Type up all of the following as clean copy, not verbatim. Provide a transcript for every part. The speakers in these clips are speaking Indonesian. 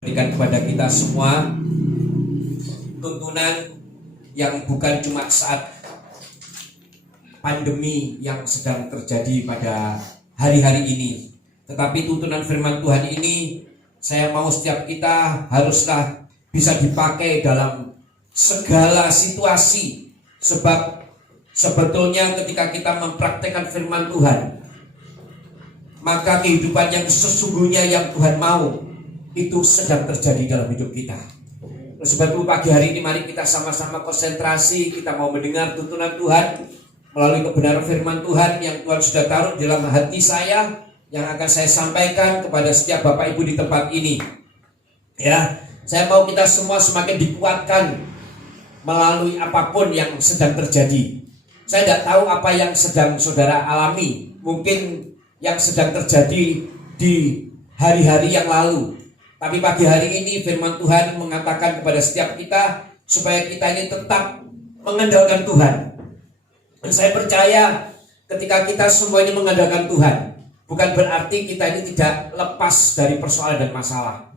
Berikan kepada kita semua tuntunan yang bukan cuma saat pandemi yang sedang terjadi pada hari-hari ini, tetapi tuntunan firman Tuhan ini saya mau setiap kita haruslah bisa dipakai dalam segala situasi. Sebab sebetulnya ketika kita mempraktekkan firman Tuhan, maka kehidupan yang sesungguhnya yang Tuhan mau itu sedang terjadi dalam hidup kita. Sebab itu pagi hari ini mari kita sama-sama konsentrasi. Kita mau mendengar tuntunan Tuhan melalui kebenaran firman Tuhan yang Tuhan sudah taruh dalam hati saya, yang akan saya sampaikan kepada setiap Bapak Ibu di tempat ini. Ya, saya mau kita semua semakin dikuatkan melalui apapun yang sedang terjadi. Saya tidak tahu apa yang sedang saudara alami, mungkin yang sedang terjadi di hari-hari yang lalu. Tapi pagi hari ini firman Tuhan mengatakan kepada setiap kita supaya kita ini tetap mengandalkan Tuhan. Dan saya percaya ketika kita semua ini mengandalkan Tuhan, bukan berarti kita ini tidak lepas dari persoalan dan masalah.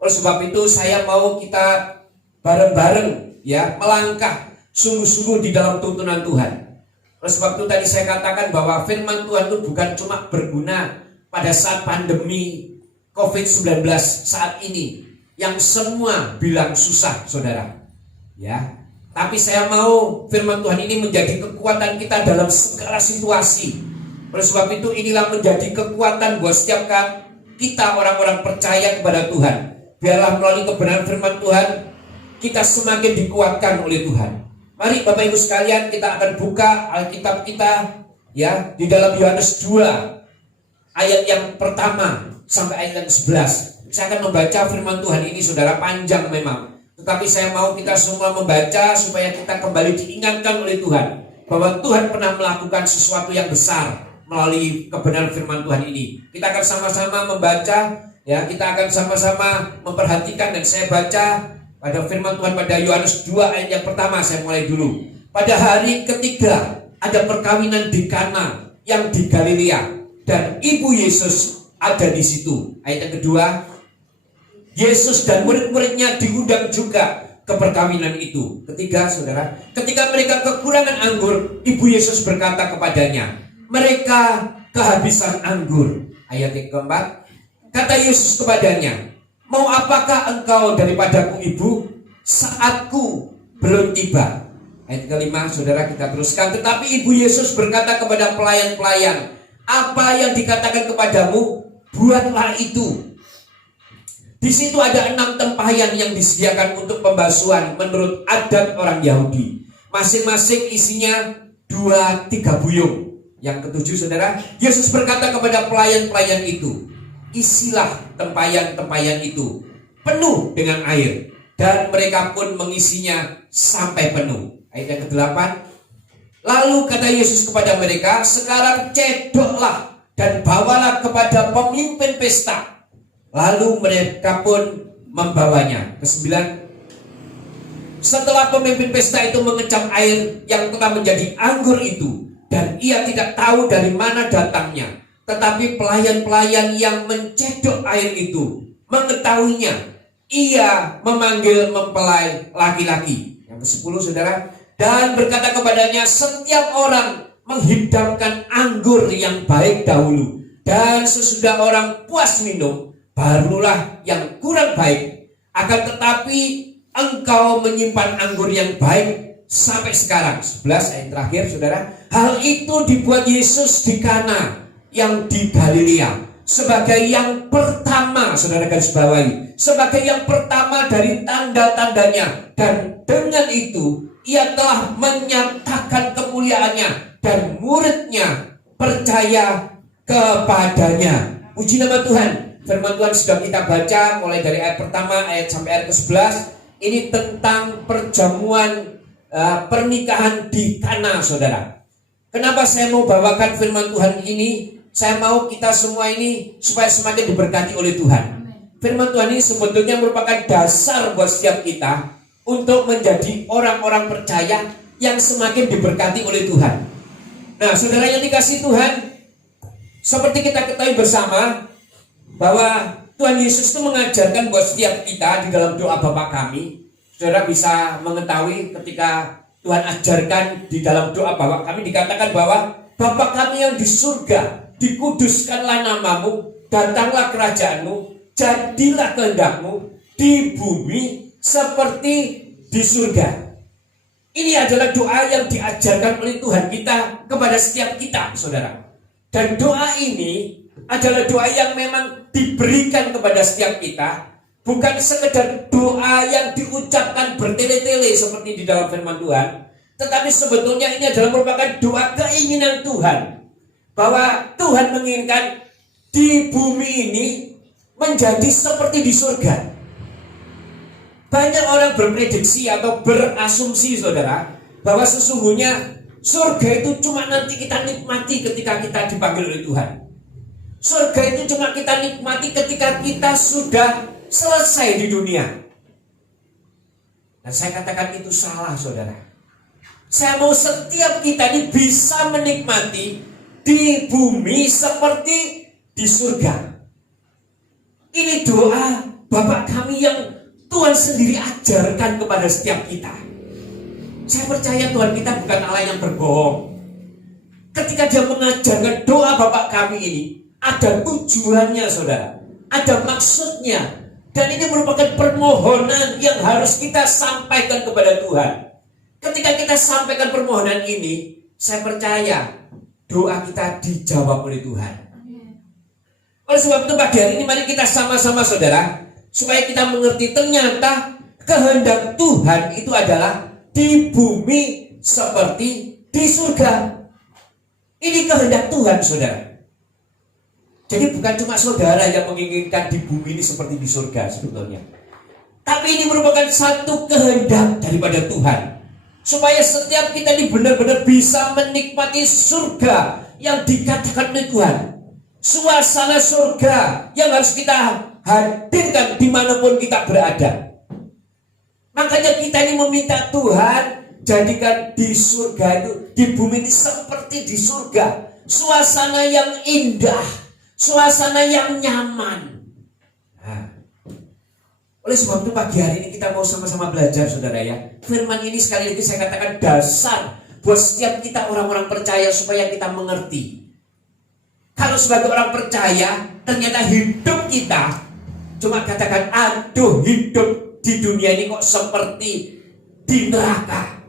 Oleh sebab itu saya mau kita bareng-bareng ya melangkah sungguh-sungguh di dalam tuntunan Tuhan. Oleh sebab itu tadi saya katakan bahwa firman Tuhan itu bukan cuma berguna pada saat pandemi COVID-19 saat ini yang semua bilang susah, saudara. Ya, tapi saya mau firman Tuhan ini menjadi kekuatan kita dalam segala situasi. Oleh sebab itu inilah menjadi kekuatan buat setiap kita orang-orang percaya kepada Tuhan. Biarlah melalui kebenaran firman Tuhan kita semakin dikuatkan oleh Tuhan. Mari Bapak Ibu sekalian, kita akan buka Alkitab kita ya di dalam Yohanes 2 ayat yang pertama sampai ayat yang 11. Saya akan membaca firman Tuhan ini, saudara, panjang memang. Tetapi saya mau kita semua membaca supaya kita kembali diingatkan oleh Tuhan bahwa Tuhan pernah melakukan sesuatu yang besar melalui kebenaran firman Tuhan ini. Kita akan sama-sama membaca ya, kita akan sama-sama memperhatikan. Dan saya baca pada firman Tuhan pada Yohanes 2 ayat yang pertama. Saya mulai dulu. Pada hari ketiga ada perkawinan di Kana yang di Galilea, dan ibu Yesus ada di situ. Ayat yang kedua, Yesus dan murid-muridnya diundang juga ke perkawinan itu. Ketiga, saudara, ketika mereka kekurangan anggur, ibu Yesus berkata kepadanya, mereka kehabisan anggur. Ayat yang keempat, kata Yesus kepadanya, mau apakah engkau daripadaku, ibu? Saatku belum tiba. Ayat kelima, saudara, kita teruskan. Tetapi ibu Yesus berkata kepada pelayan-pelayan, apa yang dikatakan kepadamu, buatlah itu. Di situ ada 6 tempayan yang disediakan untuk pembasuhan menurut adat orang Yahudi. Masing-masing isinya 2-3 buyung. Yang ketujuh, saudara, Yesus berkata kepada pelayan-pelayan itu, isilah tempayan-tempayan itu penuh dengan air. Dan mereka pun mengisinya sampai penuh. Ayat yang ke-8, lalu kata Yesus kepada mereka, sekarang cedoklah dan bawalah kepada pemimpin pesta. Lalu mereka pun membawanya. Ke-9, setelah pemimpin pesta itu mengecam air yang telah menjadi anggur itu, dan ia tidak tahu dari mana datangnya, tetapi pelayan-pelayan yang mencedok air itu mengetahuinya, ia memanggil mempelai laki-laki. Yang ke-10, saudara, dan berkata kepadanya, setiap orang menghidangkan anggur yang baik dahulu, dan sesudah orang puas minum, barulah yang kurang baik. Akan tetapi engkau menyimpan anggur yang baik sampai sekarang. 11 ayat terakhir, saudara. Hal itu dibuat Yesus di Kana yang di Galilea sebagai yang pertama, saudara garis bawahi, sebagai yang pertama dari tanda-tandanya. Dan dengan itu ia telah menyatakan kemuliaannya, dan muridnya percaya kepadanya. Puji nama Tuhan. Firman Tuhan sudah kita baca mulai dari ayat pertama ayat sampai ayat ke-11. Ini tentang perjamuan pernikahan di Kana, saudara. Kenapa saya mau bawakan firman Tuhan ini? Saya mau kita semua ini supaya semakin diberkati oleh Tuhan. Firman Tuhan ini sebetulnya merupakan dasar buat setiap kita untuk menjadi orang-orang percaya yang semakin diberkati oleh Tuhan. Nah, saudara yang dikasihi Tuhan, seperti kita ketahui bersama bahwa Tuhan Yesus itu mengajarkan buat setiap kita di dalam doa Bapa kami. Saudara bisa mengetahui ketika Tuhan ajarkan di dalam doa Bapa kami dikatakan bahwa Bapa kami yang di surga, dikuduskanlah namamu, datanglah kerajaanmu, jadilah kehendakmu di bumi seperti di surga. Ini adalah doa yang diajarkan oleh Tuhan kita kepada setiap kita, saudara. Dan doa ini adalah doa yang memang diberikan kepada setiap kita, bukan sekedar doa yang diucapkan bertele-tele seperti di dalam firman Tuhan, tetapi sebetulnya ini adalah merupakan doa keinginan Tuhan, bahwa Tuhan menginginkan di bumi ini menjadi seperti di surga. Banyak orang berprediksi atau berasumsi, saudara, bahwa sesungguhnya surga itu cuma nanti kita nikmati ketika kita dipanggil oleh Tuhan. Surga itu cuma kita nikmati ketika kita sudah selesai di dunia. Dan saya katakan itu salah, saudara. Saya mau setiap kita ini bisa menikmati di bumi seperti di surga. Ini doa Bapa kami yang Tuhan sendiri ajarkan kepada setiap kita. Saya percaya Tuhan kita bukan Allah yang berbohong. Ketika dia mengajarkan doa Bapa kami ini, ada tujuannya, saudara. Ada maksudnya. Dan ini merupakan permohonan yang harus kita sampaikan kepada Tuhan. Ketika kita sampaikan permohonan ini, saya percaya doa kita dijawab oleh Tuhan. Oleh sebab itu pagi hari ini mari kita sama-sama, saudara, supaya kita mengerti ternyata kehendak Tuhan itu adalah di bumi seperti di surga. Ini kehendak Tuhan, saudara. Jadi bukan cuma saudara yang menginginkan di bumi ini seperti di surga sebetulnya. Tapi ini merupakan satu kehendak daripada Tuhan. Supaya setiap kita ini benar-benar bisa menikmati surga yang dikatakan oleh Tuhan. Suasana surga yang harus kita hadirkan dimanapun kita berada. Makanya kita ini meminta Tuhan jadikan di surga itu, di bumi ini seperti di surga. Suasana yang indah, suasana yang nyaman. Nah, oleh sebab itu pagi hari ini kita mau sama-sama belajar, saudara ya. Firman ini sekali lagi saya katakan dasar buat setiap kita orang-orang percaya supaya kita mengerti. Kalau sebagai orang percaya ternyata hidup kita cuma katakan, aduh hidup di dunia ini kok seperti di neraka.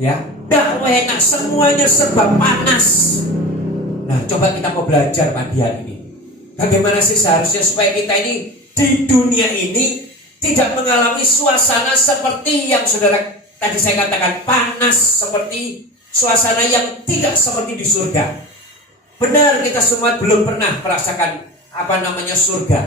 Ya, dah enak, semuanya serba panas. Nah, coba kita mau belajar pagi hari ini. Bagaimana sih seharusnya supaya kita ini di dunia ini tidak mengalami suasana seperti yang saudara tadi saya katakan panas, seperti suasana yang tidak seperti di surga. Benar, kita semua belum pernah merasakan surga.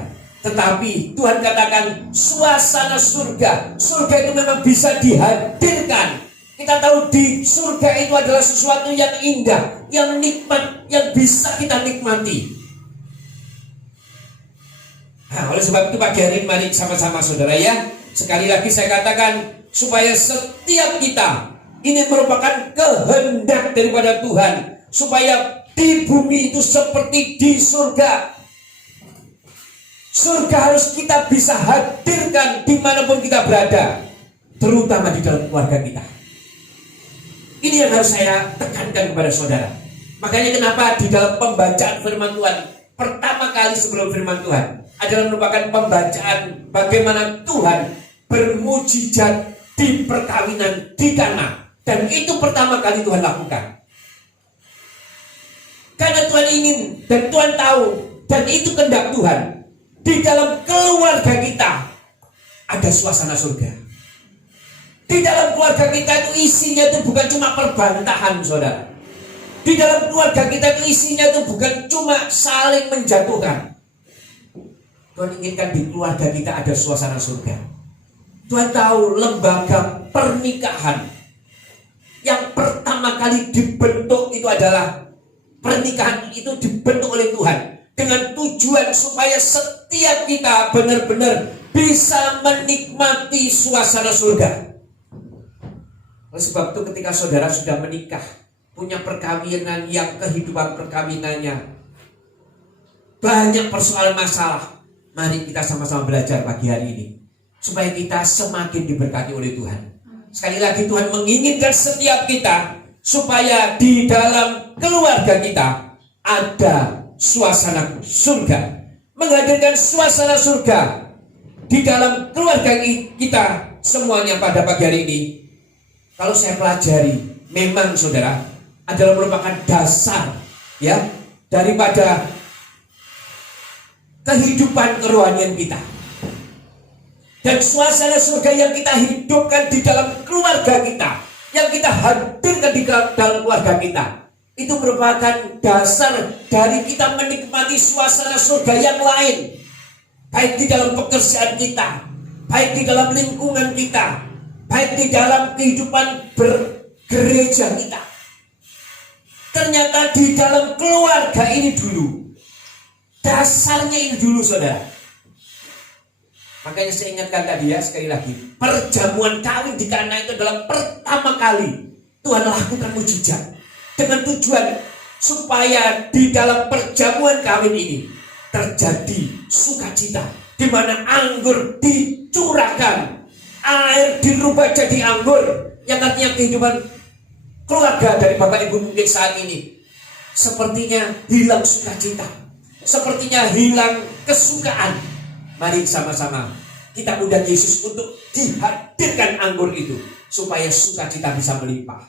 Tetapi Tuhan katakan suasana surga. Surga itu memang bisa dihadirkan. Kita tahu di surga itu adalah sesuatu yang indah, yang nikmat, yang bisa kita nikmati. Nah, oleh sebab itu pagi hari ini mari sama-sama, saudara ya. Sekali lagi saya katakan supaya setiap kita ini merupakan kehendak daripada Tuhan, supaya di bumi itu seperti di surga. Surga harus kita bisa hadirkan dimanapun kita berada, terutama di dalam keluarga kita. Ini yang harus saya tekankan kepada saudara. Makanya kenapa di dalam pembacaan firman Tuhan pertama kali sebelum firman Tuhan adalah merupakan pembacaan bagaimana Tuhan bermujizat di perkawinan di Kana. Dan itu pertama kali Tuhan lakukan. Karena Tuhan ingin dan Tuhan tahu, dan itu kehendak Tuhan, di dalam keluarga kita ada suasana surga. Di dalam keluarga kita itu isinya itu bukan cuma perbantahan, saudara. Di dalam keluarga kita itu isinya itu bukan cuma saling menjatuhkan. Tuhan inginkan di keluarga kita ada suasana surga. Tuhan tahu lembaga pernikahan yang pertama kali dibentuk itu adalah pernikahan itu dibentuk oleh Tuhan dengan tujuan supaya setiap kita benar-benar bisa menikmati suasana surga. Oleh sebab itu ketika saudara sudah menikah, punya perkawinan yang kehidupan perkawinannya banyak persoalan masalah, Mari kita sama-sama belajar pagi hari ini, supaya kita semakin diberkati oleh Tuhan. Sekali lagi, Tuhan menginginkan setiap kita supaya di dalam keluarga kita ada suasana surga. Menghadirkan suasana surga di dalam keluarga kita semuanya pada pagi hari ini. Kalau saya pelajari, memang saudara, adalah merupakan dasar ya daripada kehidupan kerohanian kita. Dan suasana surga yang kita hidupkan di dalam keluarga kita, yang kita hadirkan di dalam keluarga kita, itu merupakan dasar dari kita menikmati suasana surga yang lain. Baik di dalam pekerjaan kita, baik di dalam lingkungan kita, baik di dalam kehidupan bergereja kita. Ternyata di dalam keluarga ini dulu, dasarnya ini dulu saudara. Makanya saya ingatkan tadi ya, sekali lagi, perjamuan kawin di Kana itu adalah pertama kali Tuhan lakukan mujizat dengan tujuan supaya di dalam perjamuan kawin ini terjadi sukacita, di mana anggur dicurahkan, air dirubah jadi anggur, yang artinya kehidupan keluarga dari Bapak Ibu mungkin saat ini sepertinya hilang sukacita, sepertinya hilang kesukaan. Mari sama-sama kita undang Yesus untuk dihadirkan anggur itu supaya sukacita bisa melimpah.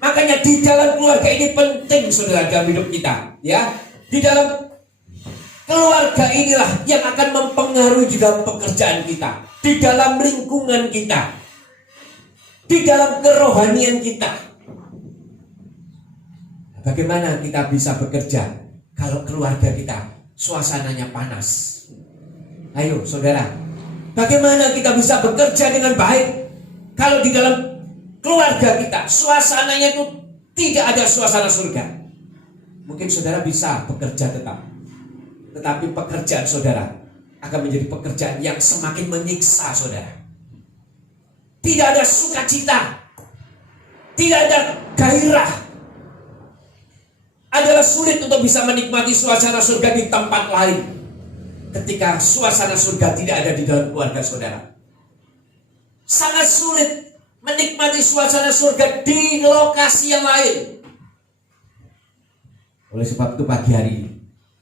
Makanya di dalam keluarga ini penting saudara dalam hidup kita, ya. Di dalam keluarga inilah yang akan mempengaruhi di dalam pekerjaan kita, di dalam lingkungan kita, di dalam kerohanian kita. Bagaimana kita bisa bekerja kalau keluarga kita suasananya panas? Ayo saudara, bagaimana kita bisa bekerja dengan baik kalau di dalam keluarga kita suasananya itu tidak ada suasana surga? Mungkin saudara bisa bekerja tetap, tetapi pekerjaan saudara akan menjadi pekerjaan yang semakin menyiksa saudara. Tidak ada sukacita, tidak ada gairah. Adalah sulit untuk bisa menikmati suasana surga di tempat lain ketika suasana surga tidak ada di dalam keluarga saudara. Sangat sulit menikmati suasana surga di lokasi yang lain. Oleh sebab itu pagi hari ini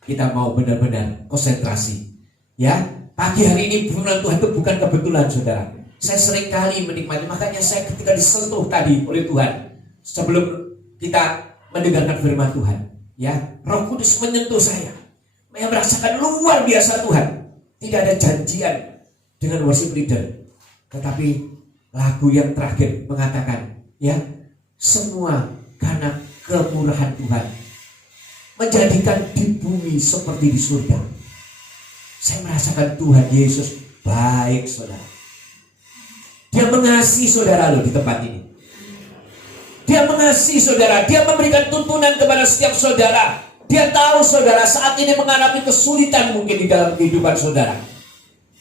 kita mau benar-benar konsentrasi. Ya, pagi hari ini firman Tuhan itu bukan kebetulan saudara. Saya sering kali menikmati, makanya saya ketika disentuh tadi oleh Tuhan sebelum kita mendengarkan firman Tuhan, ya, Roh Kudus menyentuh saya. Saya merasakan luar biasa Tuhan. Tidak ada janjian dengan worship leader, tetapi lagu yang terakhir mengatakan, ya, semua karena kemurahan Tuhan menjadikan di bumi seperti di surga. Saya merasakan Tuhan Yesus baik saudara. Dia mengasihi saudara loh di tempat ini. Dia mengasihi saudara. Dia memberikan tuntunan kepada setiap saudara. Dia tahu saudara saat ini mengalami kesulitan mungkin di dalam kehidupan saudara.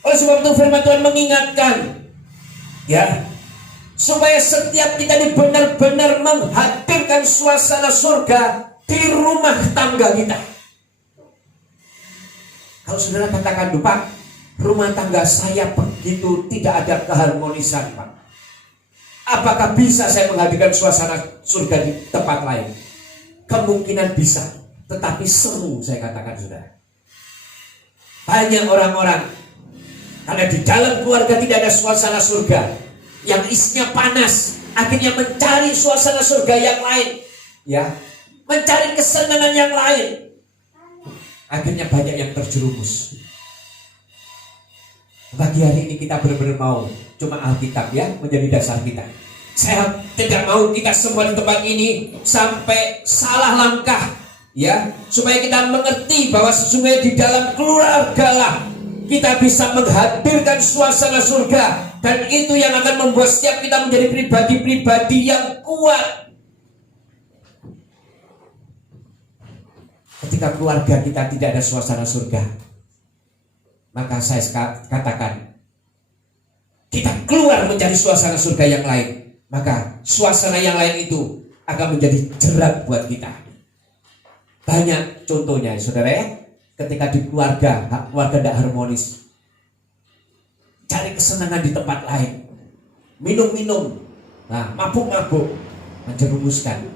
Oleh sebab itu firman Tuhan mengingatkan, ya, supaya setiap kita ini benar-benar menghadirkan suasana surga di rumah tangga kita. Kalau saudara katakan, Pak, rumah tangga saya begitu tidak ada keharmonisan, Pak. Apakah bisa saya menghadirkan suasana surga di tempat lain? Kemungkinan bisa, tetapi semu saya katakan saudara. Banyak orang-orang karena di dalam keluarga tidak ada suasana surga, yang isinya panas, akhirnya mencari suasana surga yang lain, ya, mencari kesenangan yang lain. Akhirnya banyak yang terjerumus. Pagi hari ini kita benar-benar mau cuma Alkitab ya menjadi dasar kita. Saya tidak mau kita semua di tempat ini sampai salah langkah, ya, supaya kita mengerti bahwa sesungguhnya di dalam keluarga lah kita bisa menghadirkan suasana surga, dan itu yang akan membuat setiap kita menjadi pribadi-pribadi yang kuat. Ketika keluarga kita tidak ada suasana surga, maka saya katakan kita keluar mencari suasana surga yang lain, maka suasana yang lain itu akan menjadi jerat buat kita. Banyak contohnya saudara ya. ketika di keluarga tidak harmonis. Cari kesenangan di tempat lain, minum-minum, mabuk-mabuk, menjerumuskan.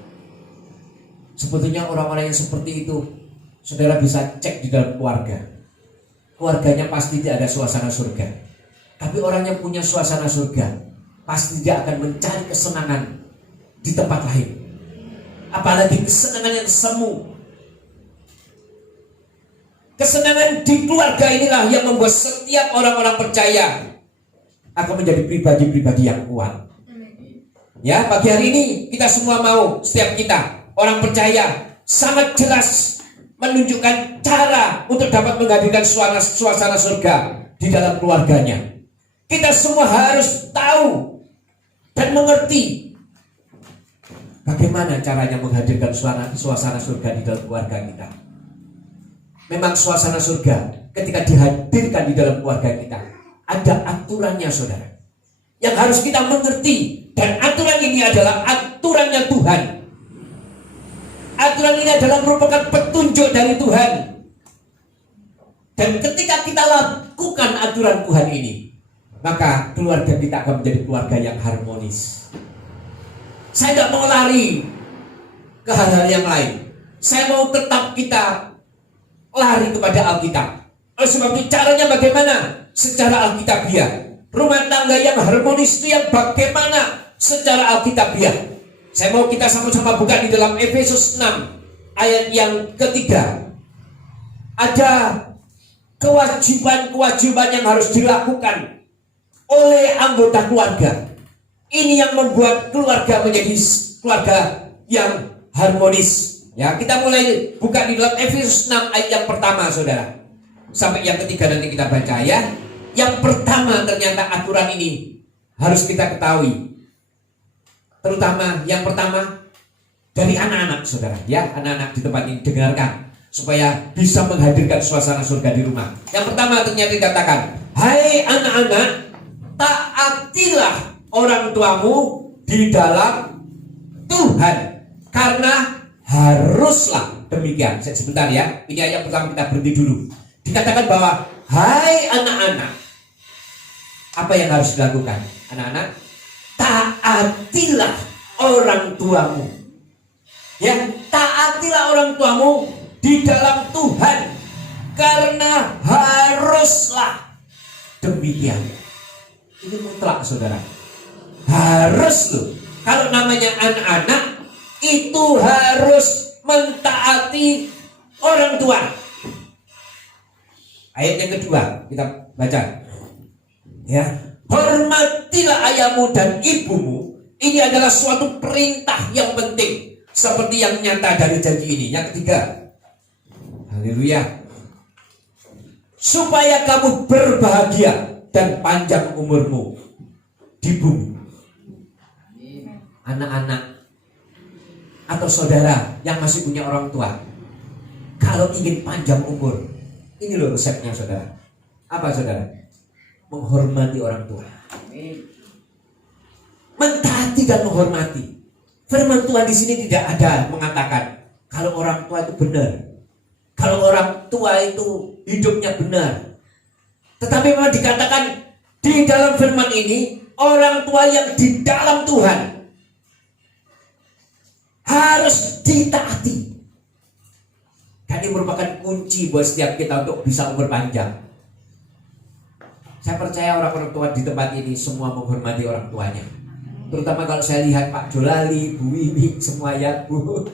Sebetulnya orang-orang yang seperti itu, saudara bisa cek di dalam keluarga. Keluarganya pasti tidak ada suasana surga. Tapi orang yang punya suasana surga, pasti dia akan mencari kesenangan di tempat lain. Apalagi kesenangan yang semu. Kesenangan di keluarga inilah yang membuat setiap orang-orang percaya akan menjadi pribadi-pribadi yang kuat. Ya, pagi hari ini kita semua mau, setiap kita orang percaya sangat jelas menunjukkan cara untuk dapat menghadirkan suasana surga di dalam keluarganya. Kita semua harus tahu dan mengerti bagaimana caranya menghadirkan suasana surga di dalam keluarga kita. Memang suasana surga ketika dihadirkan di dalam keluarga kita, ada aturannya, saudara, yang harus kita mengerti. Dan aturan ini adalah aturannya Tuhan. Aturan ini adalah merupakan petunjuk dari Tuhan. Dan ketika kita lakukan aturan Tuhan ini, maka keluarga kita akan menjadi keluarga yang harmonis. Saya tidak mau lari ke hal-hal yang lain. Saya mau tetap kita lari kepada Alkitab. Oleh sebab itu caranya bagaimana? Secara Alkitabiah. Rumah tangga yang harmonis itu yang bagaimana? Secara Alkitabiah. Saya mau kita sama-sama buka di dalam Efesus 6 ayat yang ketiga. Ada kewajiban-kewajiban yang harus dilakukan oleh anggota keluarga. Ini yang membuat keluarga menjadi keluarga yang harmonis. Ya, kita mulai buka di dalam Efesus 6 ayat yang pertama, saudara. Sampai yang ketiga nanti kita baca ya. Yang pertama, ternyata aturan ini harus kita ketahui. Terutama yang pertama dari anak-anak, saudara. Ya, anak-anak di tempat ini dengarkan supaya bisa menghadirkan suasana surga di rumah. Yang pertama ternyata dikatakan, hai anak-anak, taatilah orang tuamu di dalam Tuhan, karena haruslah demikian. Sebentar ya, ini ayat pertama kita berhenti dulu. Dikatakan bahwa hai anak-anak, apa yang harus dilakukan? Anak-anak, taatilah orang tuamu. Ya, taatilah orang tuamu di dalam Tuhan, karena haruslah demikian. Ini mutlak, saudara. Harus loh. Kalau namanya anak-anak, itu harus mentaati orang tua. Ayat yang kedua kita baca. Ya, hormatilah ayahmu dan ibumu. Ini adalah suatu perintah yang penting, seperti yang nyata dari janji ini. Yang ketiga, haleluya, supaya kamu berbahagia dan panjang umurmu di bumi. Anak-anak atau saudara yang masih punya orang tua, kalau ingin panjang umur, ini loh resepnya, saudara. Apa, saudara? Menghormati orang tua. Mentaati dan menghormati. Firman Tuhan di sini tidak ada mengatakan kalau orang tua itu benar, kalau orang tua itu hidupnya benar. Tetapi memang dikatakan di dalam firman ini, orang tua yang di dalam Tuhan harus ditaati. Ini merupakan kunci buat setiap kita untuk bisa umur panjang. Saya percaya orang-orang tua di tempat ini semua menghormati orang tuanya. Terutama kalau saya lihat Pak Jolali, Bu Wimi, semua ya Bu,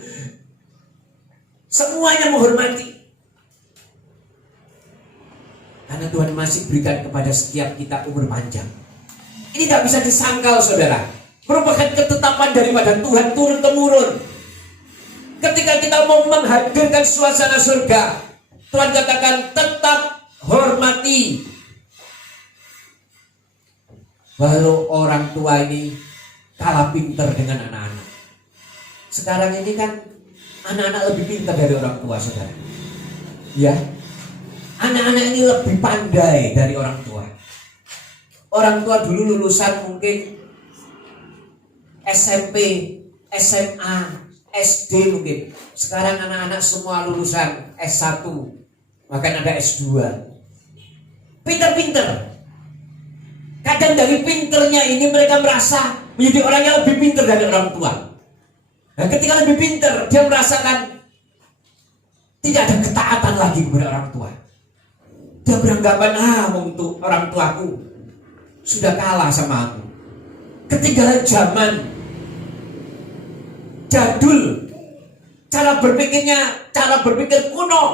semuanya menghormati. Karena Tuhan masih berikan kepada setiap kita umur panjang. Ini tidak bisa disangkal, saudara. Merupakan ketetapan daripada Tuhan turun-temurun. Ketika kita mau menghadirkan suasana surga, Tuhan katakan tetap hormati. Walau orang tua ini kalah pintar dengan anak-anak. Sekarang ini kan anak-anak lebih pintar dari orang tua, saudara. Ya, anak-anak ini lebih pandai dari orang tua. Orang tua dulu lulusan mungkin SMP, SMA, SD mungkin. Sekarang anak-anak semua lulusan S1, bahkan ada S2. Pinter-pinter. Kadang dari pinternya ini mereka merasa menjadi orang yang lebih pinter dari orang tua. Nah, ketika lebih pinter, dia merasakan tidak ada ketaatan lagi kepada orang tua. Dia beranggapan, untuk orang tuaku sudah kalah sama aku. Ketinggalan zaman, jadul, cara berpikir kuno.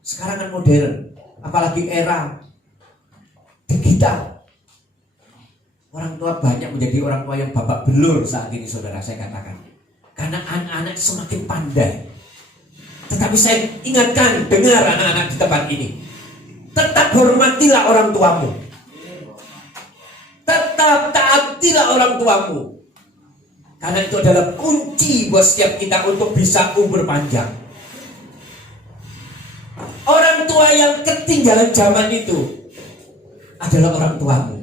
Sekarang kan modern, apalagi era digital. Orang tua banyak menjadi orang tua yang babak belur saat ini, saudara, saya katakan. Karena anak-anak semakin pandai. Tetapi saya ingatkan, dengar anak-anak di tempat ini, tetap hormatilah orang tuamu. Tetap taatilah orang tuamu. Karena itu adalah kunci buat setiap kita untuk bisa umur panjang. Orang tua yang ketinggalan zaman itu adalah orang tuamu.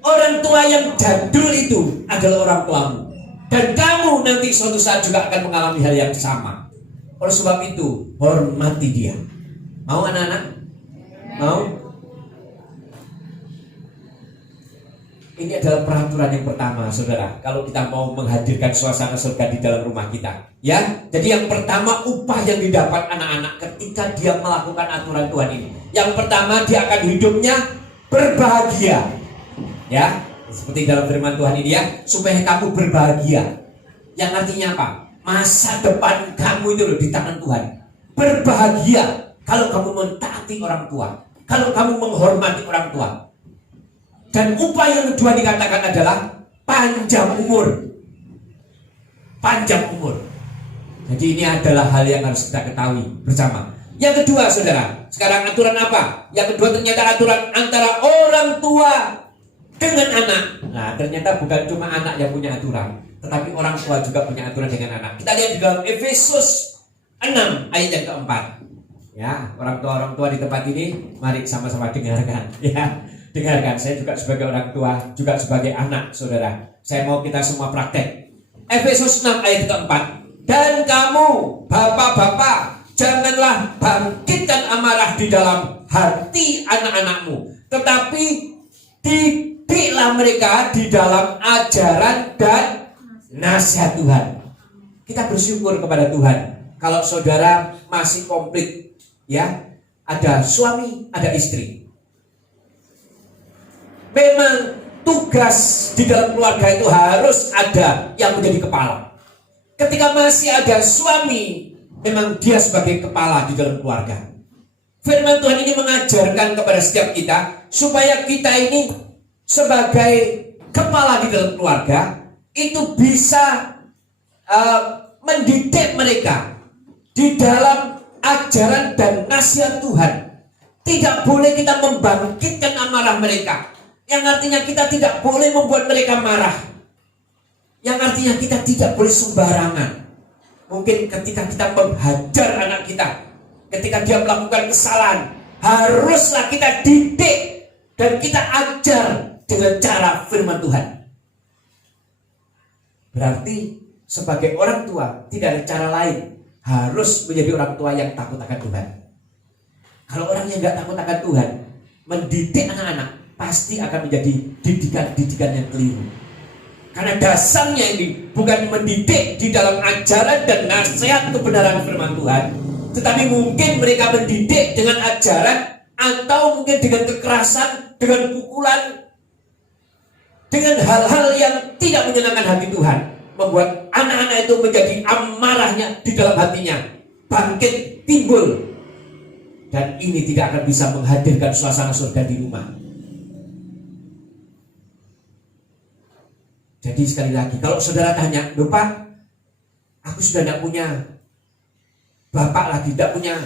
Orang tua yang jadul itu adalah orang tuamu. Dan kamu nanti suatu saat juga akan mengalami hal yang sama. Oleh sebab itu, hormati dia. Mau anak-anak? Mau? Ini adalah peraturan yang pertama, saudara. Kalau kita mau menghadirkan suasana surga di dalam rumah kita, ya. Jadi yang pertama, upah yang didapat anak-anak ketika dia melakukan aturan Tuhan ini. Yang pertama, dia akan hidupnya berbahagia, ya. Seperti dalam firman Tuhan ini, ya, supaya kamu berbahagia. Yang artinya apa? Masa depan kamu itu loh di tangan Tuhan. Berbahagia kalau kamu mentaati orang tua, kalau kamu menghormati orang tua. Dan upah yang kedua dikatakan adalah panjang umur. Panjang umur. Jadi ini adalah hal yang harus kita ketahui bersama. Yang kedua, saudara, sekarang aturan apa? Yang kedua ternyata aturan antara orang tua dengan anak. Nah, ternyata bukan cuma anak yang punya aturan, tetapi orang tua juga punya aturan dengan anak. Kita lihat di dalam Efesus 6 ayat yang keempat. Ya, orang tua di tempat ini, mari sama-sama dengarkan. Ya, dengarkan. Saya juga sebagai orang tua, juga sebagai anak, saudara. Saya mau kita semua praktek. Efesus 6 ayat keempat. Dan kamu, bapak-bapak, janganlah bangkitkan amarah di dalam hati anak-anakmu, tetapi didiklah mereka di dalam ajaran dan nasihat Tuhan. Kita bersyukur kepada Tuhan kalau saudara masih komplit, ya, ada suami, ada istri. Memang tugas di dalam keluarga itu harus ada yang menjadi kepala. Ketika masih ada suami, memang dia sebagai kepala di dalam keluarga. Firman Tuhan ini mengajarkan kepada setiap kita supaya kita ini sebagai kepala di dalam keluarga itu bisa mendidik mereka di dalam ajaran dan nasihat Tuhan. Tidak boleh kita membangkitkan amarah mereka, yang artinya kita tidak boleh membuat mereka marah, yang artinya kita tidak boleh sembarangan. Mungkin ketika kita menghajar anak kita, ketika dia melakukan kesalahan, haruslah kita didik dan kita ajar dengan cara firman Tuhan. Berarti sebagai orang tua tidak ada cara lain, harus menjadi orang tua yang takut akan Tuhan. Kalau orang yang gak takut akan Tuhan, mendidik anak-anak pasti akan menjadi didikan-didikan yang keliru. Karena dasarnya ini bukan mendidik di dalam ajaran dan nasihat kebenaran firman Tuhan, tetapi mungkin mereka mendidik dengan ajaran atau mungkin dengan kekerasan, dengan pukulan, dengan hal-hal yang tidak menyenangkan hati Tuhan, membuat anak-anak itu menjadi amarahnya di dalam hatinya bangkit, timbul, dan ini tidak akan bisa menghadirkan suasana surga di rumah. Jadi sekali lagi, kalau saudara tanya, "Loh Pak, aku sudah tidak punya bapak lagi, tidak punya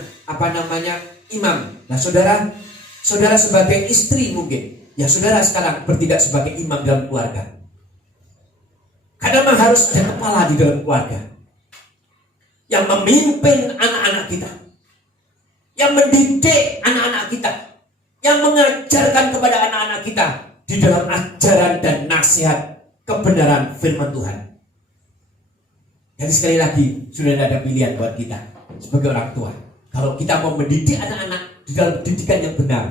imam." Nah saudara sebagai istri mungkin, ya saudara sekarang bertindak sebagai imam dalam keluarga. Karena memang harus ada kepala di dalam keluarga yang memimpin anak-anak kita, yang mendidik anak-anak kita, yang mengajarkan kepada anak-anak kita di dalam ajaran dan nasihat kebenaran firman Tuhan. Jadi sekali lagi, sudah ada pilihan buat kita sebagai orang tua. Kalau kita mau mendidik anak-anak di dalam pendidikan yang benar,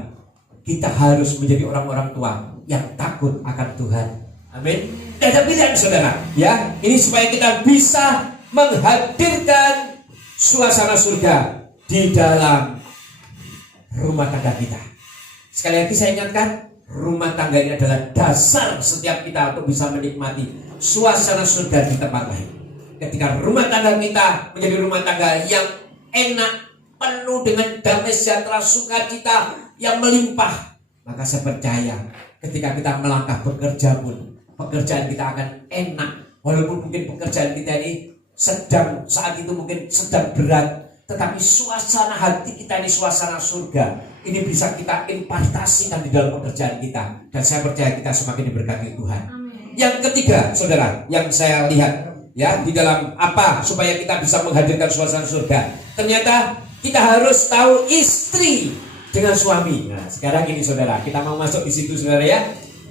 kita harus menjadi orang-orang tua yang takut akan Tuhan. Amin. Tidak ada pilihan saudara. Ya, ini supaya kita bisa menghadirkan suasana surga di dalam rumah tangga kita. Sekali lagi saya ingatkan, rumah tangga ini adalah dasar setiap kita untuk bisa menikmati suasana surga di tempat lain. Ketika rumah tangga kita menjadi rumah tangga yang enak, penuh dengan damai sejahtera, sukacita yang melimpah, maka saya percaya ketika kita melangkah bekerja pun, pekerjaan kita akan enak. Walaupun mungkin pekerjaan kita ini saat itu mungkin sedang berat, tetapi suasana hati kita ini suasana surga. Ini bisa kita impartasikan di dalam pekerjaan kita, dan saya percaya kita semakin diberkati Tuhan. Amin. Yang ketiga, saudara, yang saya lihat ya di dalam apa supaya kita bisa menghadirkan suasana surga, ternyata kita harus tahu istri dengan suami. Nah, sekarang ini saudara, kita mau masuk di situ saudara ya.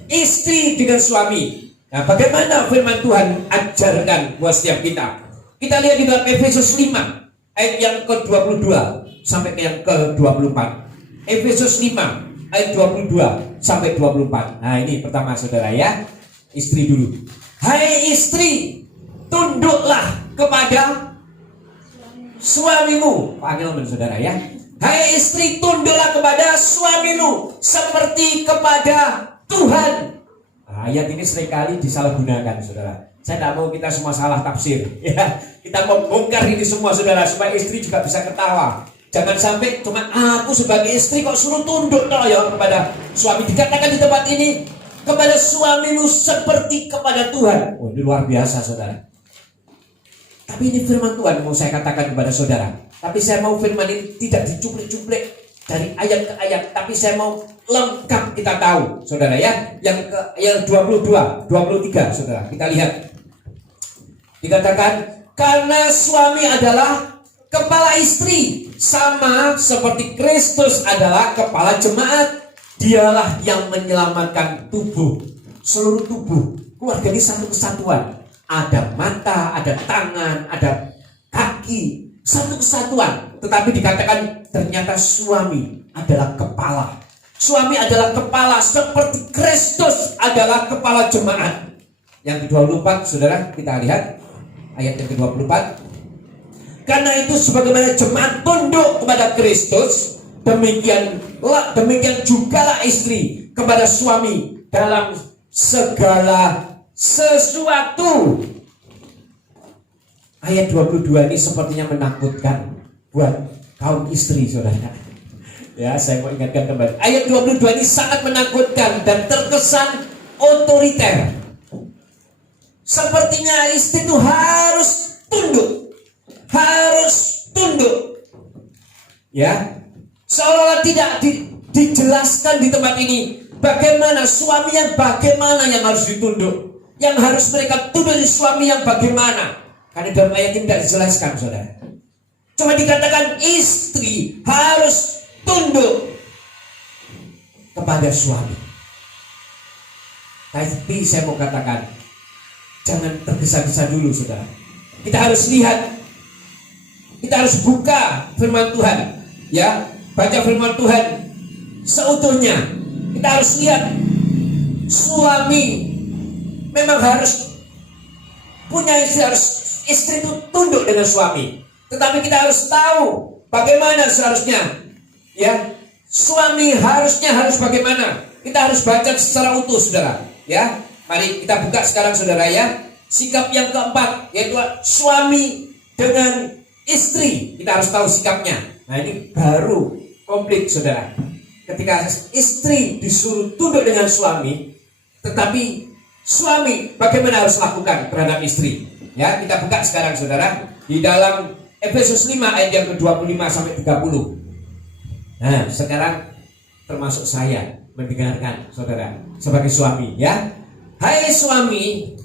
Istri dengan suami. Nah, bagaimana firman Tuhan ajarkan buat setiap kita? Kita lihat di dalam Efesus 5 ayat yang ke-22 sampai yang ke-24. Efesus 5 ayat 22 sampai 24. Nah, ini pertama saudara ya. Istri dulu. Hai istri, tunduklah kepada suamimu. Panggil saudara ya. Hai istri, tunduklah kepada suamimu seperti kepada Tuhan. Nah, ayat ini seringkali disalahgunakan saudara. Saya tidak mau kita semua salah tafsir ya. Kita mau bongkar ini semua saudara, supaya istri juga bisa ketawa. Jangan sampai cuma aku sebagai istri kok suruh tunduk toh ya kepada suami. Dikatakan di tempat ini kepada suamimu seperti kepada Tuhan. Oh, ini luar biasa saudara. Tapi ini firman Tuhan mau saya katakan kepada saudara. Tapi saya mau firman ini tidak dicuplik-cuplik dari ayat ke ayat, tapi saya mau lengkap kita tahu saudara ya. Yang 22, 23 saudara. Kita lihat. Dikatakan karena suami adalah kepala istri, sama seperti Kristus adalah kepala jemaat. Dialah yang menyelamatkan tubuh, seluruh tubuh. Keluarga ini satu kesatuan. Ada mata, ada tangan, ada kaki, satu kesatuan. Tetapi dikatakan ternyata suami adalah kepala. Suami adalah kepala seperti Kristus adalah kepala jemaat. Yang ke-24 saudara, kita lihat ayat yang ke-24. Karena itu sebagaimana jemaat tunduk kepada Kristus, demikian jugalah istri kepada suami dalam segala sesuatu. Ayat 22 ini sepertinya menakutkan buat kaum istri saudara. Ya, saya mau ingatkan kembali. Ayat 22 ini sangat menakutkan dan terkesan otoriter. Sepertinya istri itu harus tunduk. Harus tunduk. Ya. Seolah-olah tidak dijelaskan di tempat ini bagaimana suami yang bagaimana yang harus ditunduk. Yang harus mereka tunduk di suami yang bagaimana. Karena dalam ayat ini tidak dijelaskan saudara. Cuma dikatakan istri harus tunduk kepada suami. Tapi saya mau katakan, jangan tergesa-gesa dulu saudara. Kita harus lihat, kita harus buka firman Tuhan ya. Baca firman Tuhan seutuhnya. Kita harus lihat suami memang harus punya istri, harus istri itu tunduk dengan suami. Tetapi kita harus tahu bagaimana seharusnya ya. Suami harus bagaimana. Kita harus baca secara utuh saudara ya. Mari kita buka sekarang saudara ya. Sikap yang keempat yaitu suami dengan istri. Kita harus tahu sikapnya. Nah, ini baru komplit saudara. Ketika istri disuruh tunduk dengan suami, tetapi suami bagaimana harus lakukan terhadap istri? Ya, kita buka sekarang saudara di dalam Efesus 5 ayat yang ke-25 sampai 30. Nah, sekarang termasuk saya mendengarkan saudara sebagai suami ya. Hai suami,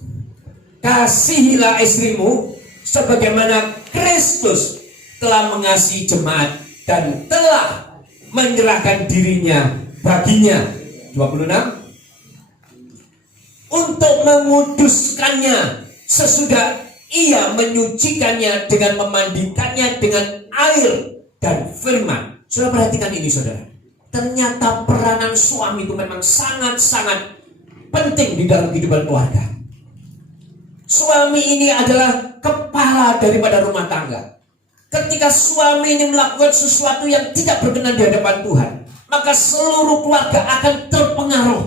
kasihilah istrimu sebagaimana Kristus telah mengasihi jemaat dan telah menyerahkan dirinya baginya. 26. Untuk menguduskannya sesudah ia menyucikannya dengan memandikannya dengan air dan firman. Saudara perhatikan ini saudara. Ternyata peranan suami itu memang sangat-sangat penting di dalam kehidupan keluarga. Suami ini adalah kepala daripada rumah tangga. Ketika suami ini melakukan sesuatu yang tidak berkenan di hadapan Tuhan, maka seluruh keluarga akan terpengaruh.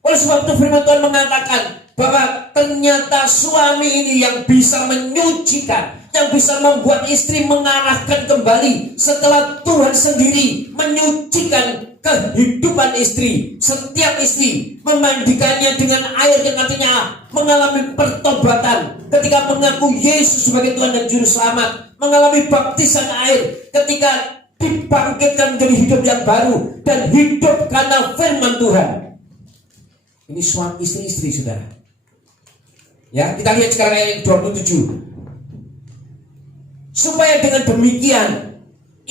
Oleh sebab itu firman Tuhan mengatakan bahwa ternyata suami ini yang bisa menyucikan, yang bisa membuat istri mengarahkan kembali setelah Tuhan sendiri menyucikan kehidupan istri. Setiap istri memandikannya dengan air yang artinya mengalami pertobatan ketika mengaku Yesus sebagai Tuhan dan Juru Selamat, mengalami baptisan air ketika dibangkitkan menjadi hidup yang baru dan hidup karena firman Tuhan. Ini suami istri-istri saudara. Ya, kita lihat sekarang ayat 27. Supaya dengan demikian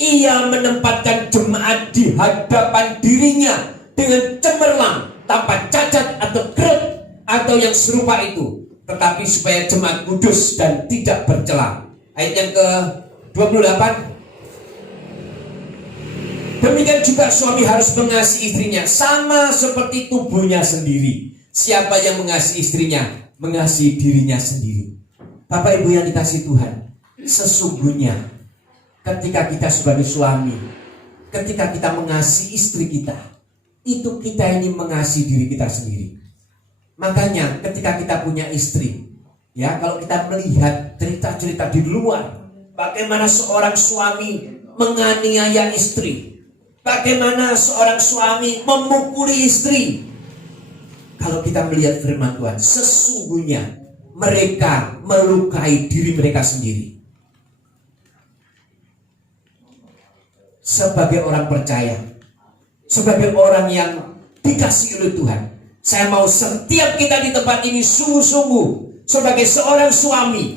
ia menempatkan jemaat di hadapan dirinya dengan cemerlang, tanpa cacat atau kerut atau yang serupa itu, tetapi supaya jemaat kudus dan tidak bercela. Ayat yang ke-28. Demikian juga suami harus mengasihi istrinya sama seperti tubuhnya sendiri. Siapa yang mengasihi istrinya, mengasihi dirinya sendiri. Bapak Ibu yang dikasihi Tuhan, sesungguhnya ketika kita sebagai suami, ketika kita mengasihi istri kita, itu kita ini mengasihi diri kita sendiri. Makanya ketika kita punya istri, ya, kalau kita melihat cerita-cerita di luar, bagaimana seorang suami menganiaya istri, bagaimana seorang suami memukuli istri. Kalau kita melihat firman Tuhan, sesungguhnya mereka melukai diri mereka sendiri. Sebagai orang percaya, sebagai orang yang dikasihi oleh Tuhan, saya mau setiap kita di tempat ini sungguh-sungguh sebagai seorang suami,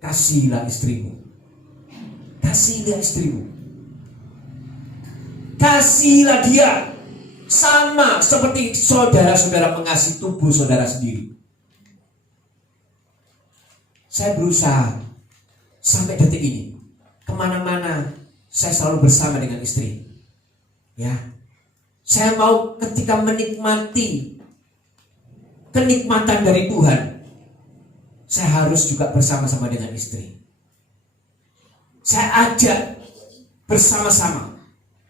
kasihilah istrimu. Kasihilah istrimu. Kasihilah dia sama seperti saudara-saudara mengasihi tubuh saudara sendiri. Saya berusaha sampai detik ini, kemana-mana saya selalu bersama dengan istri. Ya, saya mau ketika menikmati kenikmatan dari Tuhan, saya harus juga bersama-sama dengan istri. Saya ajak bersama-sama.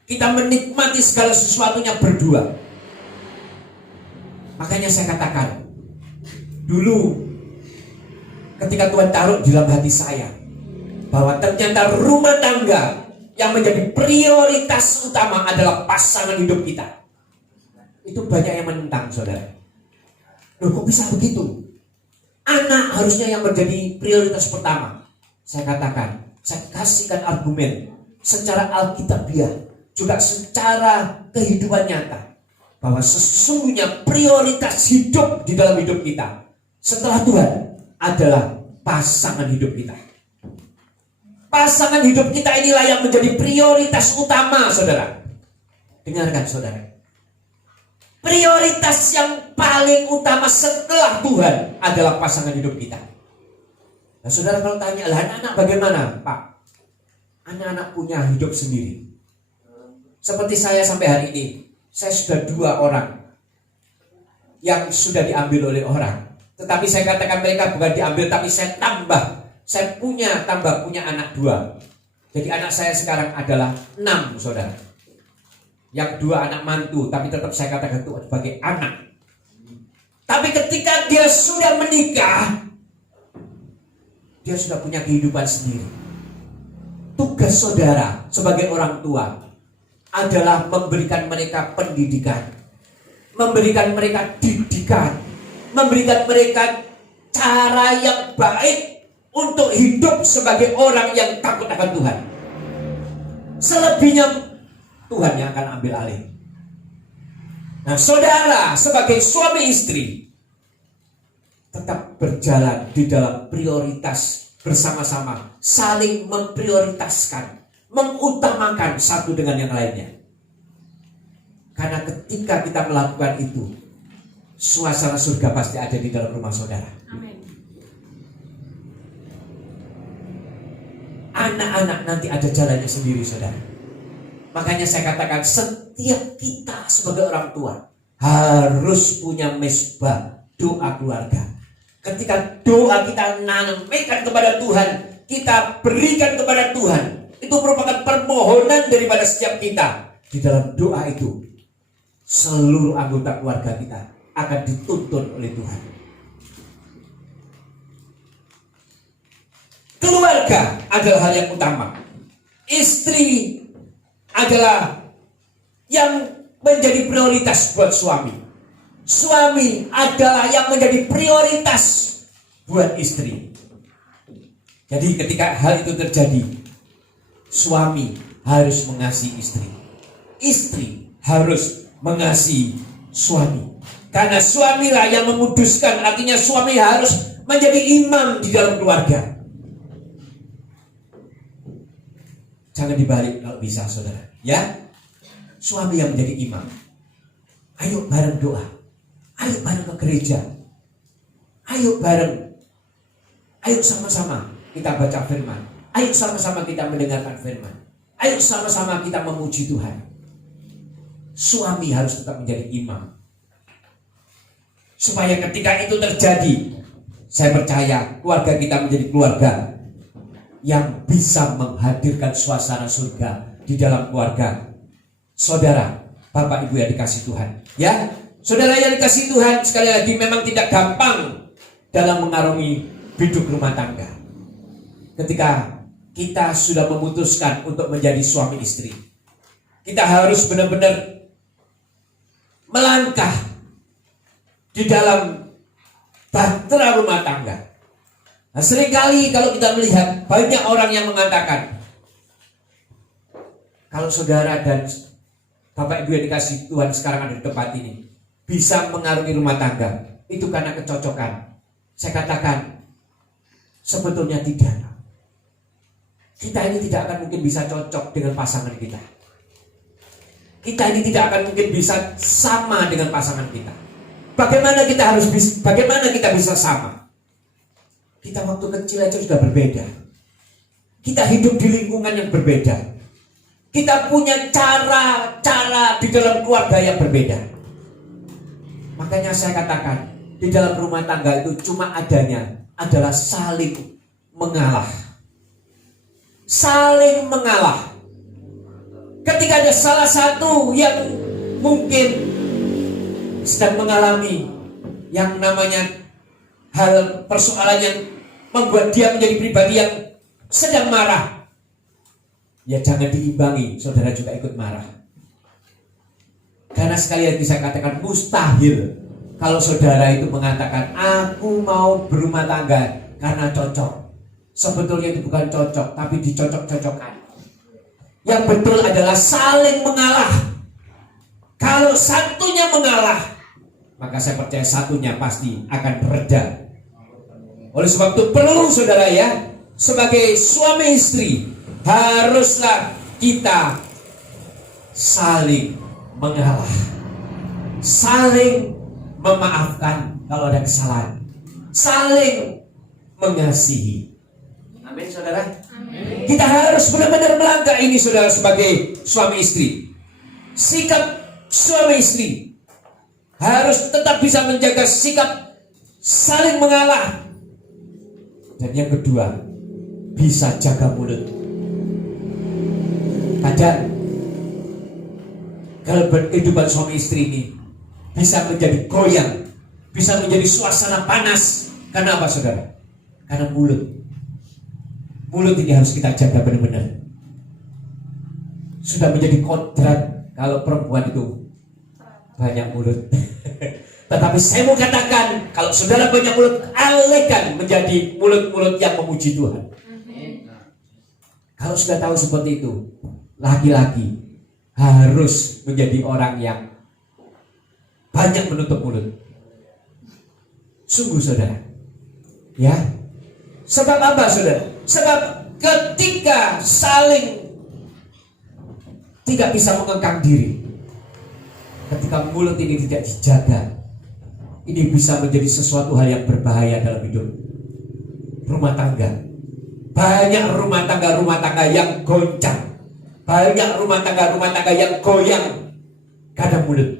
Kita menikmati segala sesuatunya berdua. Makanya saya katakan, dulu ketika Tuhan taruh di dalam hati saya bahwa ternyata rumah tangga yang menjadi prioritas utama adalah pasangan hidup kita, itu banyak yang menentang saudara. Loh, kok bisa begitu? Anak harusnya yang menjadi prioritas pertama. Saya katakan, saya kasihkan argumen secara alkitabiah, juga secara kehidupan nyata, bahwa sesungguhnya prioritas hidup di dalam hidup kita setelah Tuhan adalah pasangan hidup kita. Pasangan hidup kita inilah yang menjadi prioritas utama saudara. Dengarkan saudara, prioritas yang paling utama setelah Tuhan adalah pasangan hidup kita. Nah saudara, kalau tanya, lah anak-anak bagaimana Pak? Anak-anak punya hidup sendiri. Seperti saya sampai hari ini, saya sudah 2 orang yang sudah diambil oleh orang. Tetapi saya katakan mereka bukan diambil, tapi saya tambah. Saya punya anak 2. Jadi anak saya sekarang adalah 6 saudara. Yang 2 anak mantu, tapi tetap saya katakan itu sebagai anak. Tapi ketika dia sudah menikah, dia sudah punya kehidupan sendiri. Tugas saudara sebagai orang tua adalah memberikan mereka pendidikan, memberikan mereka didikan, memberikan mereka cara yang baik untuk hidup sebagai orang yang takut akan Tuhan. Selebihnya Tuhan yang akan ambil alih. Nah saudara sebagai suami istri tetap berjalan di dalam prioritas bersama-sama, saling memprioritaskan, mengutamakan satu dengan yang lainnya. Karena ketika kita melakukan itu, suasana surga pasti ada di dalam rumah saudara. Amin. anak-anak nanti ada jalannya sendiri, saudara. Makanya saya katakan setiap kita sebagai orang tua harus punya mesbah doa keluarga. Ketika doa kita nampaikan kepada Tuhan, kita berikan kepada Tuhan, itu merupakan permohonan daripada setiap kita. Di dalam doa itu seluruh anggota keluarga kita akan dituntun oleh Tuhan. Keluarga adalah hal yang utama. Istri adalah yang menjadi prioritas buat suami. Suami adalah yang menjadi prioritas buat istri. Jadi ketika hal itu terjadi, suami harus mengasihi istri. Istri harus mengasihi suami. Karena suamilah yang memuduskan, artinya suami harus menjadi imam di dalam keluarga. Jangan dibalik kalau bisa, saudara. Ya, suami yang menjadi imam. Ayo bareng doa. Ayo bareng ke gereja. Ayo bareng. Ayo sama-sama kita baca firman. Ayo sama-sama kita mendengarkan firman. Ayo sama-sama kita memuji Tuhan. Suami harus tetap menjadi imam. Supaya ketika itu terjadi, saya percaya keluarga kita menjadi keluarga yang bisa menghadirkan suasana surga di dalam keluarga. Saudara, Bapak Ibu yang dikasih Tuhan, ya, saudara yang dikasih Tuhan, sekali lagi memang tidak gampang dalam mengarungi hidup rumah tangga. Ketika kita sudah memutuskan untuk menjadi suami istri, kita harus benar-benar melangkah di dalam bahtera rumah tangga. Nah, seringkali kalau kita melihat banyak orang yang mengatakan, kalau saudara dan Bapak Ibu yang dikasih Tuhan sekarang ada di tempat ini bisa mengarungi rumah tangga, itu karena kecocokan. Saya katakan sebetulnya tidak. Kita ini tidak akan mungkin bisa cocok dengan pasangan kita. Kita ini tidak akan mungkin bisa sama dengan pasangan kita. Bagaimana kita bisa sama? Kita waktu kecil aja sudah berbeda. Kita hidup di lingkungan yang berbeda. Kita punya cara-cara di dalam keluarga yang berbeda. Makanya saya katakan, di dalam rumah tangga itu cuma adanya adalah saling mengalah. Saling mengalah. Ketika ada salah satu yang mungkin sedang mengalami yang namanya hal persoalan yang membuat dia menjadi pribadi yang sedang marah, ya jangan diimbangi, saudara juga ikut marah. Karena sekali lagi saya katakan mustahil kalau saudara itu mengatakan aku mau berumah tangga karena cocok. Sebetulnya itu bukan cocok, tapi dicocok-cocokkan. Yang betul adalah saling mengalah. Kalau satunya mengalah, maka saya percaya satunya pasti akan bereda. Oleh sebab itu perlu saudara ya, sebagai suami istri haruslah kita saling mengalah, saling memaafkan kalau ada kesalahan, saling mengasihi. Amin saudara. Amin. Kita harus benar-benar melangkah ini saudara sebagai suami istri. Sikap suami istri harus tetap bisa menjaga sikap saling mengalah. Dan yang kedua, bisa jaga mulut. Kadang kalau kehidupan suami istri ini bisa menjadi goyang, bisa menjadi suasana panas. Karena apa saudara? Karena mulut. Mulut ini harus kita jaga benar-benar. Sudah menjadi kodrat kalau perempuan itu banyak mulut. Tetapi saya mau katakan, kalau saudara banyak mulut, alihkan menjadi mulut-mulut yang memuji Tuhan. Kalau sudah tahu seperti itu, laki-laki harus menjadi orang yang banyak menutup mulut. Sungguh saudara, ya. Sebab apa saudara? Sebab ketika saling tidak bisa mengekang diri, ketika mulut ini tidak dijaga, ini bisa menjadi sesuatu hal yang berbahaya dalam hidup rumah tangga. Banyak rumah tangga yang goncang. Banyak rumah tangga yang goyang. Kadang mulut.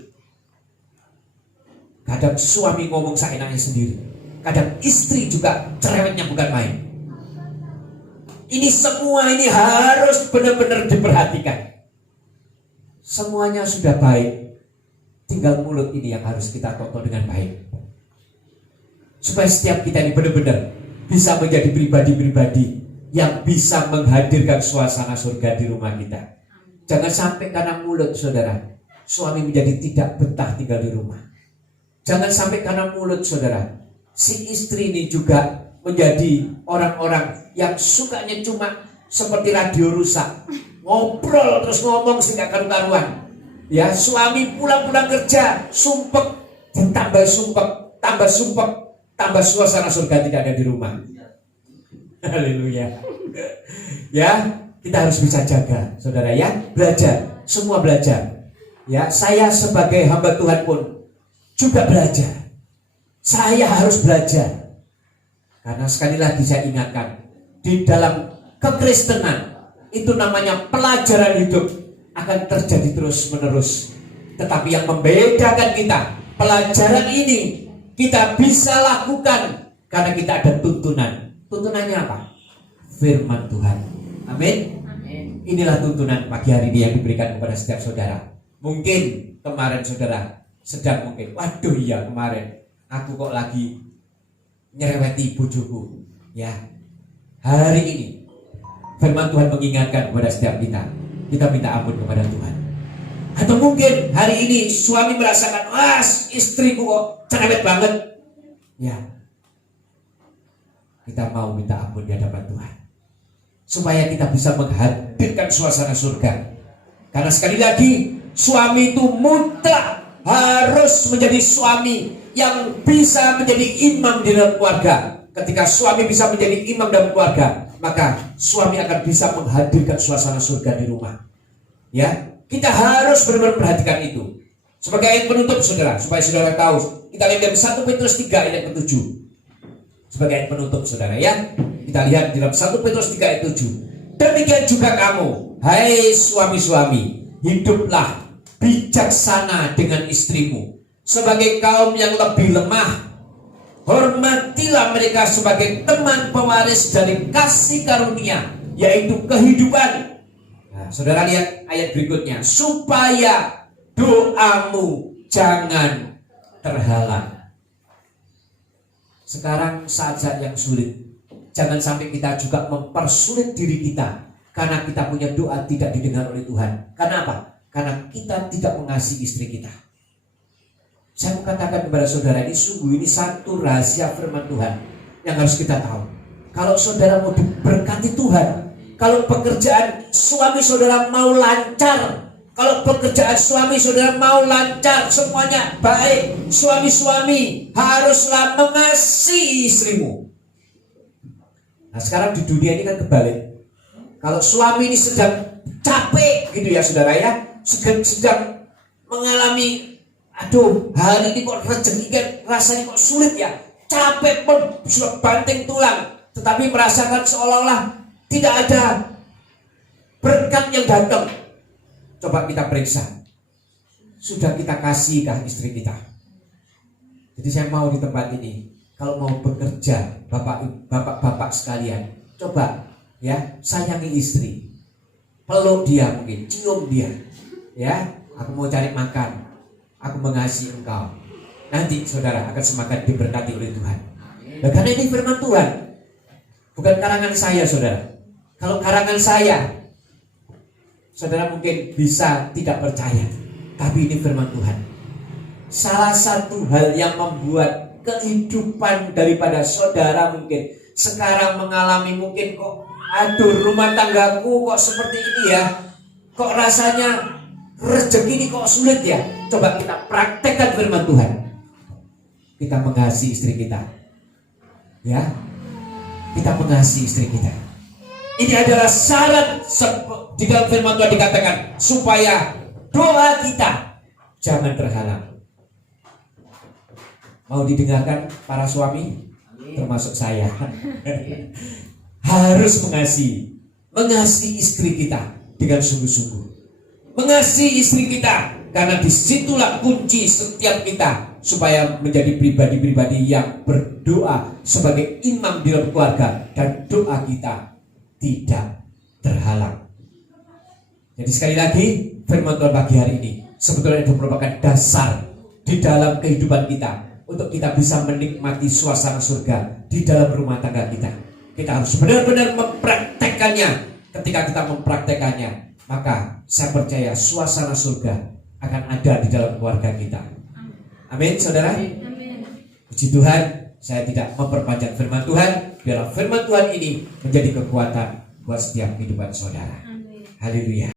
Kadang suami ngomong seenaknya sendiri. Kadang istri juga cerewetnya bukan main. Ini semua ini harus benar-benar diperhatikan. Semuanya sudah baik. Tinggal mulut ini yang harus kita tonton dengan baik. Supaya setiap kita ini benar-benar bisa menjadi pribadi-pribadi yang bisa menghadirkan suasana surga di rumah kita. Jangan sampai karena mulut saudara, suami menjadi tidak betah tinggal di rumah. Jangan sampai karena mulut saudara, si istri ini juga menjadi orang-orang yang sukanya cuma seperti radio rusak, ngobrol terus ngomong sehingga karu-karuan. Ya, suami pulang-pulang kerja sumpek, ditambah sumpek, tambah suasana surga tidak ada di rumah. Haleluya. Ya, kita harus bisa jaga, saudara ya. Belajar, semua belajar. Ya, saya sebagai hamba Tuhan pun juga belajar. Saya harus belajar. Karena sekali lagi saya ingatkan, di dalam kekristenan itu namanya pelajaran hidup akan terjadi terus menerus. Tetapi yang membedakan kita, pelajaran ini kita bisa lakukan karena kita ada tuntunan. Tuntunannya apa? Firman Tuhan. Amin. Inilah tuntunan pagi hari ini yang diberikan kepada setiap saudara. Mungkin kemarin saudara sedang mungkin, waduh iya kemarin aku kok lagi nyereweti bojoku. Ya, hari ini firman Tuhan mengingatkan kepada setiap kita. Kita minta ampun kepada Tuhan. Atau mungkin hari ini suami merasakan, wah istriku kok cerewet banget. Ya, kita mau minta ampun di hadapan Tuhan supaya kita bisa menghadirkan suasana surga. Karena sekali lagi, suami itu mutlak harus menjadi suami yang bisa menjadi imam di dalam keluarga. Ketika suami bisa menjadi imam dalam keluarga, maka suami akan bisa menghadirkan suasana surga di rumah. Ya, kita harus benar-benar perhatikan itu. Sebagai ayat penutup saudara, supaya saudara tahu, kita lihat dari 1 Petrus 3 ayat 7. Sebagai ayat penutup saudara ya, kita lihat di dalam 1 Petrus 3 ayat 7. Demikian juga kamu, hai suami-suami, hiduplah bijaksana dengan istrimu sebagai kaum yang lebih lemah. Hormatilah mereka sebagai teman pewaris dari kasih karunia, yaitu kehidupan. Nah, saudara lihat ayat berikutnya, supaya doamu jangan terhalang. Sekarang saat-saat yang sulit, jangan sampai kita juga mempersulit diri kita karena kita punya doa tidak didengar oleh Tuhan. Karena apa? Karena kita tidak mengasihi istri kita. Saya mau katakan kepada saudara, ini sungguh ini satu rahasia firman Tuhan yang harus kita tahu. Kalau saudara mau diberkati Tuhan, kalau pekerjaan suami saudara mau lancar, kalau pekerjaan suami saudara mau lancar, semuanya baik, suami-suami haruslah mengasihi istrimu. Nah sekarang di dunia ini kan kebalik. Kalau suami ini sedang capek gitu ya saudara ya, sedang mengalami, aduh hari ini kok rezeki kan rasanya kok sulit ya, capek pun sudah banting tulang, tetapi merasakan seolah-olah tidak ada berkat yang datang. Coba kita periksa, sudah kita kasihkah istri kita? Jadi saya mau di tempat ini, kalau mau bekerja, bapak-bapak sekalian, coba ya sayangi istri, peluk dia mungkin, cium dia, ya. Aku mau cari makan, aku mengasihi engkau. Nanti saudara akan semakin diberkati oleh Tuhan. Nah, karena ini firman Tuhan, bukan karangan saya saudara. Kalau karangan saya, saudara mungkin bisa tidak percaya, tapi ini firman Tuhan. Salah satu hal yang membuat kehidupan daripada saudara mungkin sekarang mengalami mungkin kok, aduh rumah tanggaku kok seperti ini ya, kok rasanya rezeki ini kok sulit ya. Coba kita praktekkan firman Tuhan. Kita mengasihi istri kita, ya, kita mengasihi istri kita. Ini adalah syarat di dalam firman Tuhan dikatakan supaya doa kita jangan terhalang. Mau didengarkan para suami, termasuk saya. harus mengasihi istri kita dengan sungguh-sungguh. Mengasihi istri kita, karena disitulah kunci setiap kita supaya menjadi pribadi-pribadi yang berdoa sebagai imam di dalam keluarga, dan doa kita tidak terhalang. Jadi sekali lagi, firman Tuhan pagi hari ini sebetulnya itu merupakan dasar di dalam kehidupan kita untuk kita bisa menikmati suasana surga di dalam rumah tangga kita. Kita harus benar-benar mempraktekannya. Ketika kita mempraktekannya, maka saya percaya suasana surga akan ada di dalam keluarga kita. Amin, saudara. Puji Tuhan, saya tidak memperpanjang firman Tuhan. Biarlah firman Tuhan ini menjadi kekuatan buat setiap kehidupan saudara. Haleluya.